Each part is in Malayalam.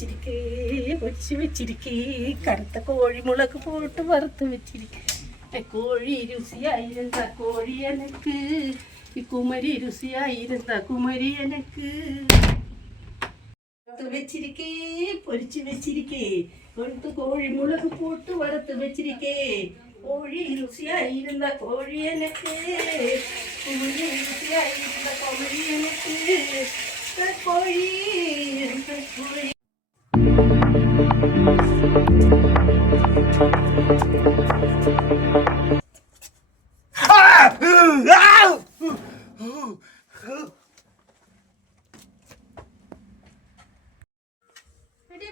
വെച്ചിരിക്കേ, പൊരിച്ച് വെച്ചിരിക്കേ, കറുത്ത കോഴിമുളക് പോട്ട് വറുത്ത് വെച്ചിരിക്കേ. കോഴി രുസിയായിരുന്ന കോഴി എനക്ക്, ഈ കുമരി രുസിയായിരുന്ന കുമരി എനക്ക്. വെച്ചിരിക്കേ, പൊരിച്ച് വെച്ചിരിക്കേ, കറുത്ത കോഴിമുളക് പോട്ട് വറുത്ത് വെച്ചിരിക്കേ. കോഴി രുസിയായിരുന്ന കോഴി എനക്ക്, കുമരി രുസിയായിരുന്ന കുമരി എനക്ക്. കോഴി കോഴി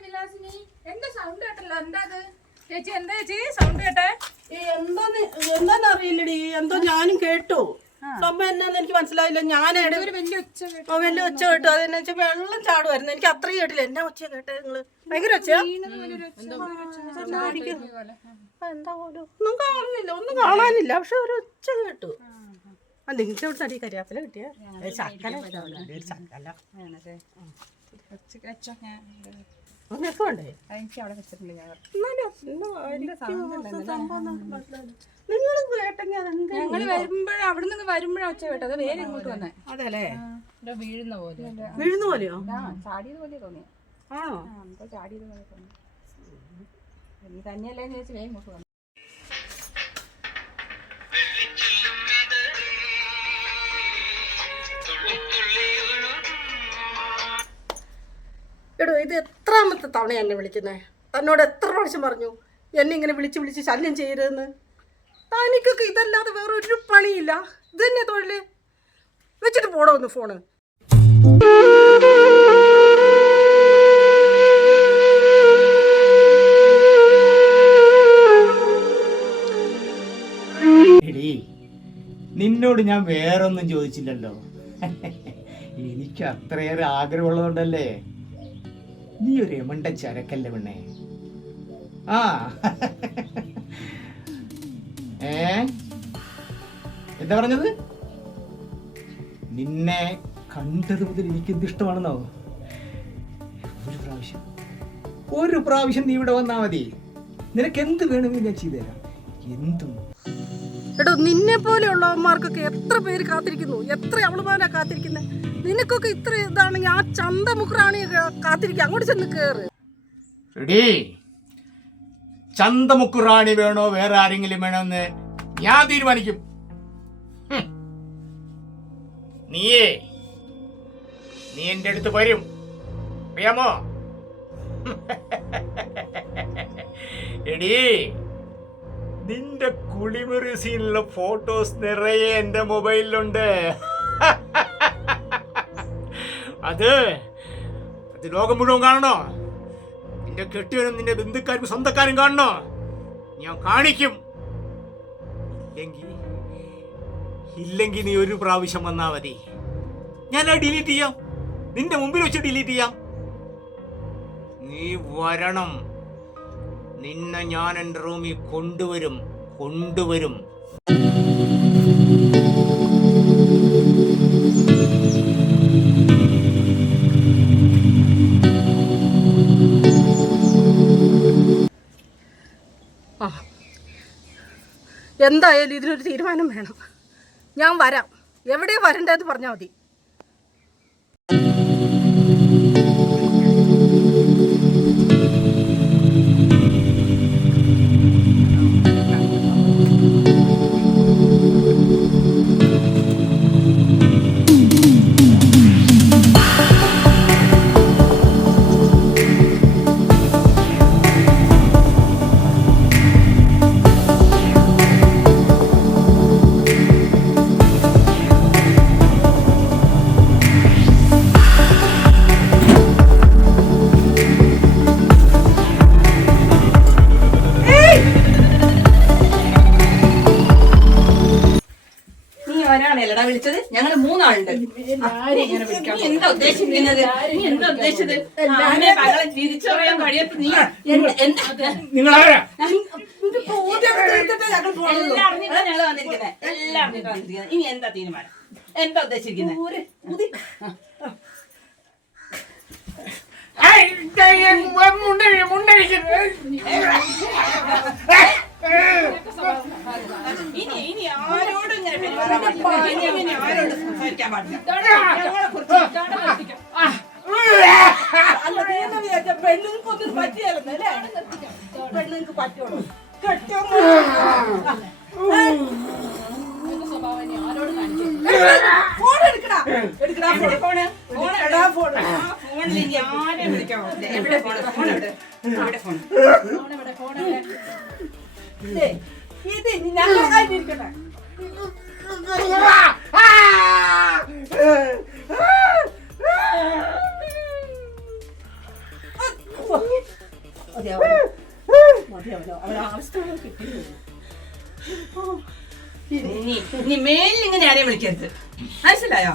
വിലാസിനി എന്താ സൗണ്ട് കേട്ടല്ലോ? എന്താ അത് ചേച്ചി? എന്താ ചേച്ചി സൗണ്ട് കേട്ടെ? എന്താന്ന് അറിയില്ലടി, എന്തോ ഞാനും കേട്ടു. സംഭവം എന്നാന്ന് എനിക്ക് മനസ്സിലായില്ല. ഞാനവിടെ വലിയ ഒച്ച കേട്ടു. അതെന്നു വെച്ചാൽ വെള്ളം ചാടുമായിരുന്നു. എനിക്ക് അത്രയും കേട്ടില്ല. എന്നാ ഒച്ച കേട്ടെ നിങ്ങള്? ഭയങ്കര ഒച്ചയാ? എന്താ പോലും ഒന്നും കാണാനില്ല, പക്ഷെ ഒരു ഒച്ച കേട്ടു. നിങ്ങൾക്ക് ഇവിടെ തടി കരിയാപ്പില കിട്ടിയ ചക്കല ചക്കല നിനക്ക് വേണ്ടേ? നിങ്ങൾ കേട്ടെങ്കിൽ ഞങ്ങള് വരുമ്പോഴും അവിടെ നിന്ന് വരുമ്പോഴാ ഒച്ച കേട്ടത്. വേറെ ഇങ്ങോട്ട് വന്നേ. അതെല്ലേ, വീഴുന്ന പോലെ. വീഴുന്ന പോലെയോ? ചാടിയത് പോലെ തോന്നി. ആണോ? ചാടിയത് പോലെ തോന്നി. നീ തന്നെയല്ലേ ചേച്ചി വേഗം ഇങ്ങോട്ട് വന്നു. എടോ, ഇത് എത്രാമത്തെ തവണ എന്നെ വിളിക്കുന്നേ? തന്നോട് എത്ര പ്രാവശ്യം പറഞ്ഞു എന്നെ ഇങ്ങനെ വിളിച്ച് വിളിച്ച് ശല്യം ചെയ്യരുതെന്ന്? തനിക്കൊക്കെ ഇതല്ലാതെ വേറൊരു പണിയില്ല. ഇത് തന്നെ തൊഴില്. വെച്ചിട്ട് പോടോ ഒന്ന് ഫോണ്. നിന്നോട് ഞാൻ വേറൊന്നും ചോദിച്ചില്ലല്ലോ. എനിക്ക് അത്രയേറെ ആഗ്രഹമുള്ളതുകൊണ്ടല്ലേ. നീ ഒരു എമണ്ട ചരക്കല്ലേ പെണ്ണേ. ആ എന്താ പറഞ്ഞത്? നിന്നെ കണ്ടത് മുതൽ എനിക്കെന്ത് ഇഷ്ടമാണെന്നോ. ഒരു പ്രാവശ്യം നീ ഇവിടെ വന്നാ മതി. നിനക്ക് എന്ത് വേണമെങ്കിൽ ഞാൻ ചെയ്തു തരാം. എന്തും. എടോ, നിന്നെ പോലെയുള്ളവന്മാർക്കൊക്കെ എത്ര പേര് കാത്തിരിക്കുന്നു, എത്ര അവളുമാരാ കാത്തിരിക്കുന്നത്. നിനക്കൊക്കെ ഇത്ര ഇതാണെങ്കിൽ ആ ചന്തമുഖറാണി കാത്തിരിക്കുക. അങ്ങോട്ട് ചെന്ന് കേറ്. ചന്തമുക്കുറാണി വേണോ വേറെ ആരെങ്കിലും വേണോന്ന് ഞാൻ തീരുമാനിക്കും. നീ എന്റെ അടുത്ത് വരും, അറിയാമോ? എടീ, നിന്റെ കുളിമുറി സീനിലെ ഫോട്ടോസ് നിറയെ എന്റെ മൊബൈലിലുണ്ട്. അത് ലോകം മുഴുവൻ കാണണോ? നിന്റെ കെട്ടിയവനും നിന്റെ ബന്ധുക്കാർക്കും സ്വന്തക്കാരും കാണണോ? ഞാൻ കാണിക്കും. ഇല്ലെങ്കിൽ നീ ഒരു പ്രാവശ്യം വന്നാ മതി. ഞാൻ ഡിലീറ്റ് ചെയ്യാം, നിന്റെ മുമ്പിൽ വെച്ച് ഡിലീറ്റ് ചെയ്യാം. നീ വരണം. നിന്നെ ഞാൻ എൻ്റെ റൂമിൽ കൊണ്ടുവരും. എന്തായാലും ഇതിനൊരു തീരുമാനം വേണം. ഞാൻ വരാം. എവിടെയാ വരണ്ടതെന്ന് പറഞ്ഞാൽ മതി. വിളിച്ചത് ഞങ്ങള് മൂന്നാളുണ്ട്. എന്താ ഉദ്ദേശിക്കുന്നത്? നീ എന്താ ഉദ്ദേശിച്ചത്? തിരിച്ചറിയാൻ കഴിയാത്ത നീ എല്ലാം അറിഞ്ഞിട്ടാ ഞങ്ങള് വന്നിരിക്കുന്നത്. എല്ലാം അറിഞ്ഞിട്ടാ വന്നിരിക്കുന്നത്. ഇനി എന്താ തീരുമാനം? എന്താ ഉദ്ദേശിക്കുന്നത്? ഇനി ആരോടും ഇങ്ങനെ പെരുമാറാൻ പാടില്ല. ഇനി ആരോടും സംസാരിക്കാൻ പാടില്ല. ഞങ്ങളെ കുറിച്ച് ഇട്ടാണ്ട് കത്തിക്കാം. അല്ല, നീ എന്താ വിചാരിച്ചേ? പെണ്ണുങ്ങൾക്ക് ഒന്നും പറ്റിയായിരുന്നു അല്ലേ? പെണ്ണുങ്ങൾക്ക് പറ്റുള്ളൂ. സ്വഭാവം ഇനി ആരോടും കാണിക്കും. ഫോൺ എടുക്കടാ. എടുക്കടാ ഫോണ്. എടാ ഫോണ്. ഫോണിൽ ഇനി ആരെയും വിളിക്കാൻ പാടില്ല. എവിടെ ഫോണ്? ഫോൺ എവിടെ? എവിടെ ഫോൺ? ഫോൺ എവിടെ? ദേ, ഇത് ഇനി ഞങ്ങൾക്കായിട്ടിരിക്കട്ടെ. ഇനി മേലിൽ ഇങ്ങനെ ആരെയും വിളിക്കരുത്. മനസ്സിലായോ?